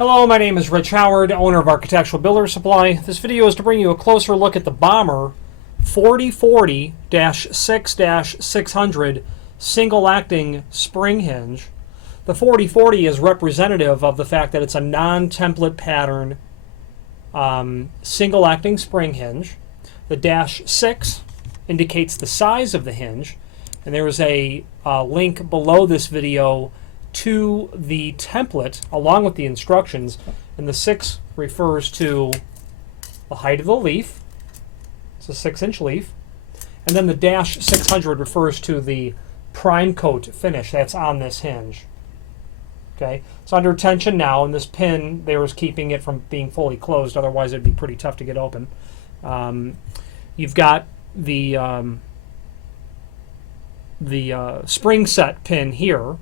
Hello, my name is Rich Howard, owner of Architectural Builder Supply. This video is to bring you a closer look at the Bommer 4040-6-600 Single Acting Spring Hinge. The 4040 is representative of the fact that it's a non-template pattern single acting spring hinge. The -6 indicates the size of the hinge, and there is a link below this video to the template along with the instructions, and the 6 refers to the height of the leaf. It's a 6-inch leaf, and then the -600 refers to the prime coat finish that's on this hinge. Okay, it's under tension now, and this pin there is keeping it from being fully closed, otherwise it'd be pretty tough to get open. You've got the spring set pin here.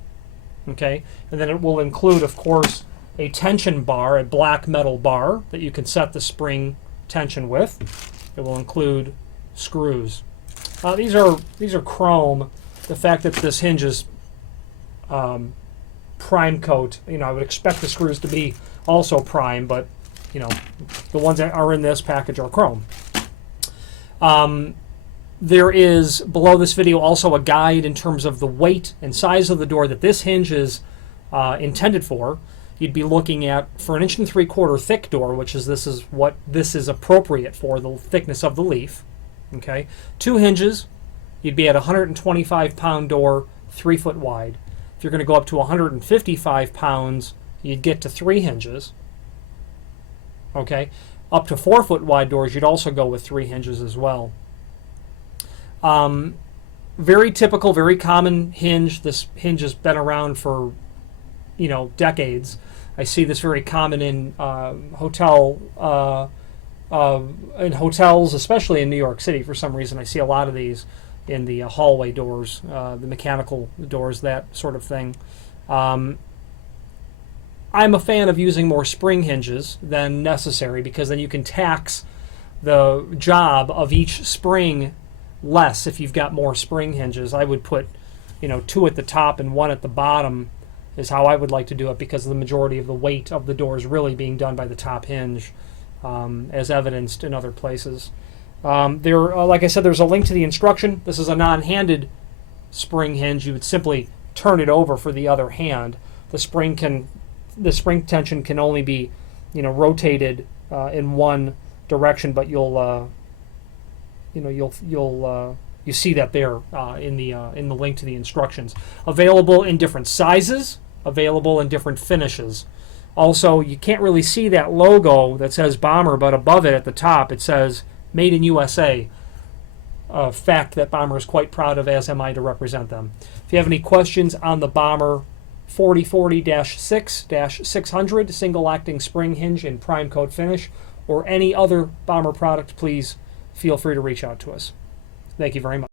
Okay, and then it will include, of course, a tension bar, a black metal bar that you can set the spring tension with. It will include screws. These are chrome. The fact that this hinge is prime coat, I would expect the screws to be also prime, but the ones that are in this package are chrome. There is, below this video, also a guide in terms of the weight and size of the door that this hinge is intended for. You'd be looking at, for an 1 3/4 thick door, which is what this is appropriate for, the thickness of the leaf. Okay, 2 hinges, you'd be at a 125-pound door, 3 foot wide. If you're going to go up to 155 pounds, you'd get to 3 hinges. Okay, up to 4 foot wide doors, you'd also go with 3 hinges as well. Very typical, very common hinge. This hinge has been around for, decades. I see this very common in hotels, especially in New York City. For some reason, I see a lot of these in the hallway doors, the mechanical doors, that sort of thing. I'm a fan of using more spring hinges than necessary, because then you can tax the job of each spring less if you've got more spring hinges. I would put 2 at the top and 1 at the bottom is how I would like to do it, because the majority of the weight of the door is really being done by the top hinge, as evidenced in other places. Like I said, there's a link to the instruction. This is a non-handed spring hinge. You would simply turn it over for the other hand. The spring tension can only be rotated in one direction, but you see that there in the link to the instructions. Available in different sizes, available in different finishes. Also, you can't really see that logo that says Bomber, but above it at the top it says Made in USA. A fact that Bommer is quite proud of, as am I to represent them. If you have any questions on the Bommer 4040-6-600 Single Acting Spring Hinge in prime coat finish, or any other Bommer product, please feel free to reach out to us. Thank you very much.